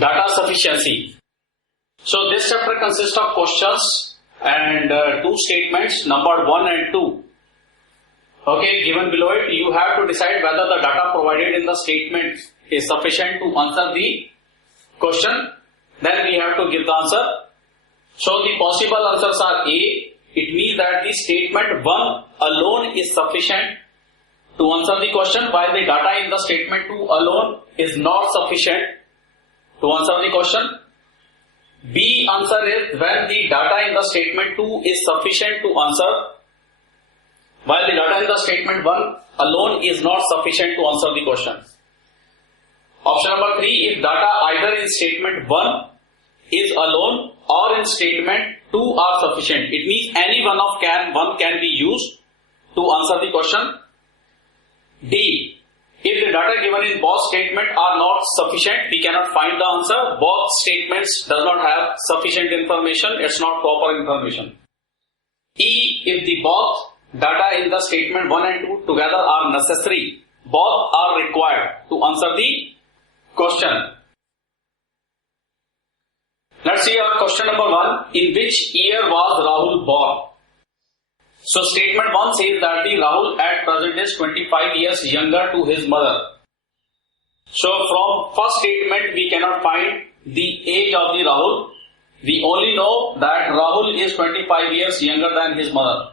Data sufficiency. So this chapter consists of questions and two statements numbered 1 and 2. Okay, given below it, you have to decide whether the data provided in the statement is sufficient to answer the question. Then we have to give the answer. So the possible answers are A. It means that the statement 1 alone is sufficient to answer the question, while the data in the statement 2 alone is not sufficient to answer the question. B answer is when the data in the statement 2 is sufficient to answer, while the data in the statement 1 alone is not sufficient to answer the question. Option number 3, if data either in statement 1 is alone or in statement 2 are sufficient. It means any one can be used to answer the question. D, if the data given in both statements are not sufficient, we cannot find the answer. Both statements does not have sufficient information, it's not proper information. E, if the both data in the statement 1 and 2 together are necessary, both are required to answer the question. Let's see our question number 1. In which year was Rahul born? So statement 1 says that the Rahul at present is 25 years younger to his mother. So from first statement we cannot find the age of the Rahul. We only know that Rahul is 25 years younger than his mother.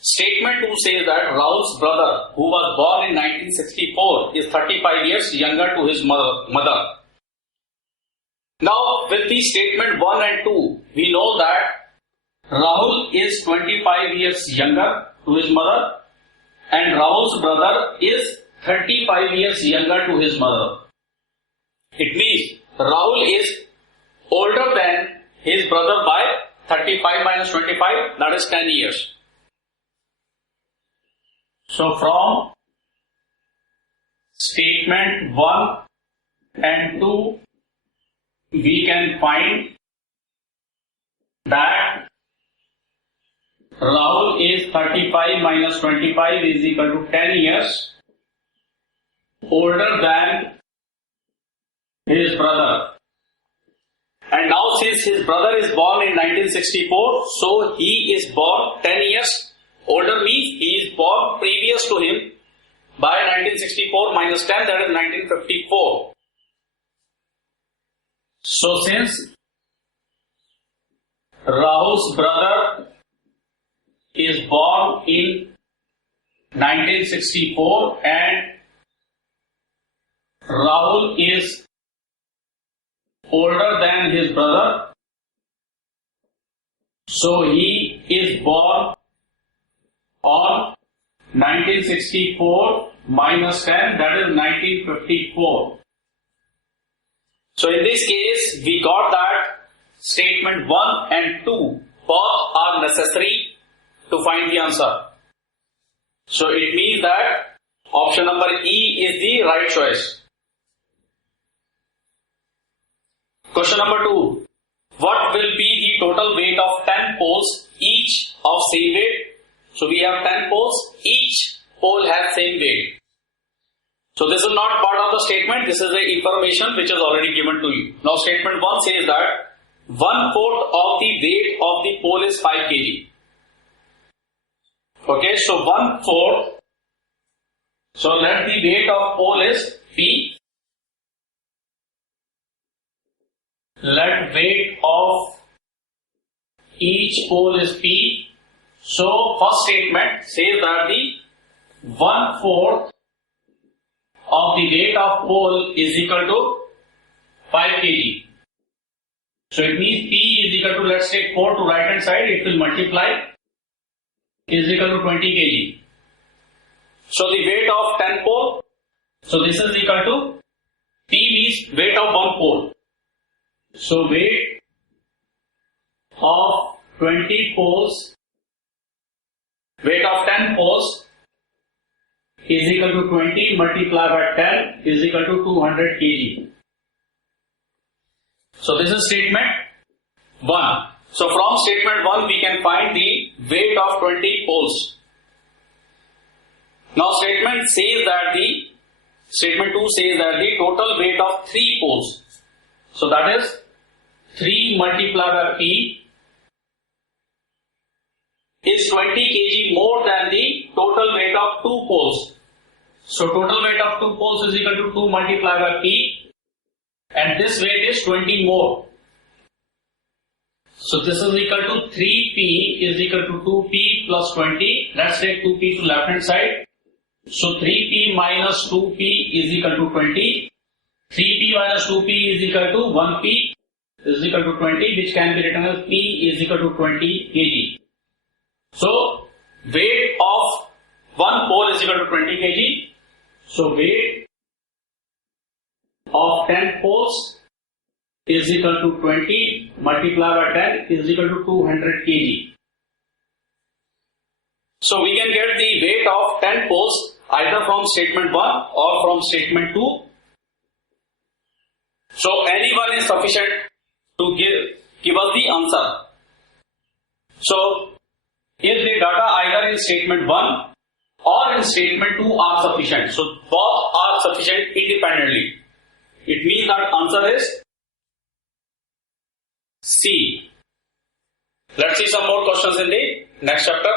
Statement 2 says that Rahul's brother, who was born in 1964, is 35 years younger to his mother. Now with the statement 1 and 2, we know that Rahul is 25 years younger to his mother and Rahul's brother is 35 years younger to his mother. It means Rahul is older than his brother by 35 minus 25, that is 10 years. So from statement 1 and 2, we can find that Rahul is 35 minus 25 is equal to 10 years older than his brother. And now since his brother is born in 1964, so he is born 10 years older, means he is born previous to him by 1964 minus 10, that is 1954. So since Rahul's brother is born in 1964 and Rahul is older than his brother, so he is born on 1964 minus 10, that is 1954. So in this case, we got that statement 1 and 2 both are necessary to find the answer. So it means that option number E is the right choice. Question number 2. What will be the total weight of 10 poles, each of same weight? So we have 10 poles, each pole has same weight. So this is not part of the statement, this is the information which is already given to you. Now statement 1 says that 1/4 of the weight of the pole is 5 kg. Okay, so 1/4. So let the weight of pole is P. Let weight of each pole is P. So first statement says that the 1/4 of the weight of pole is equal to 5 kg. So it means P is equal to, let's take 4 to right hand side, it will multiply, is equal to 20 kg. So the weight of 10 pole, so this is equal to P means weight of one pole. So weight of 20 poles, weight of 10 poles is equal to 20 multiplied by 10 is equal to 200 kg. So this is statement 1. So from statement 1 we can find the weight of 20 poles. Now statement 2 says that the total weight of 3 poles. So that is 3 multiplied by P is 20 kg more than the total weight of 2 poles. So total weight of 2 poles is equal to 2 multiplied by P, and this weight is 20 more. So this is equal to 3P is equal to 2P plus 20. Let's take 2P to left hand side. So 3P minus 2P is equal to 20. 3P minus 2P is equal to 1P is equal to 20, which can be written as P is equal to 20 kg. So weight of one pole is equal to 20 kg. So weight of 10 poles is equal to 20 multiplied by 10 is equal to 200 kg. So we can get the weight of 10 poles either from statement 1 or from statement 2. So any one is sufficient to give us the answer. So if the data either in statement 1 or in statement 2 are sufficient, so both are sufficient independently, it means that answer is C. Let's see some more questions in the next chapter.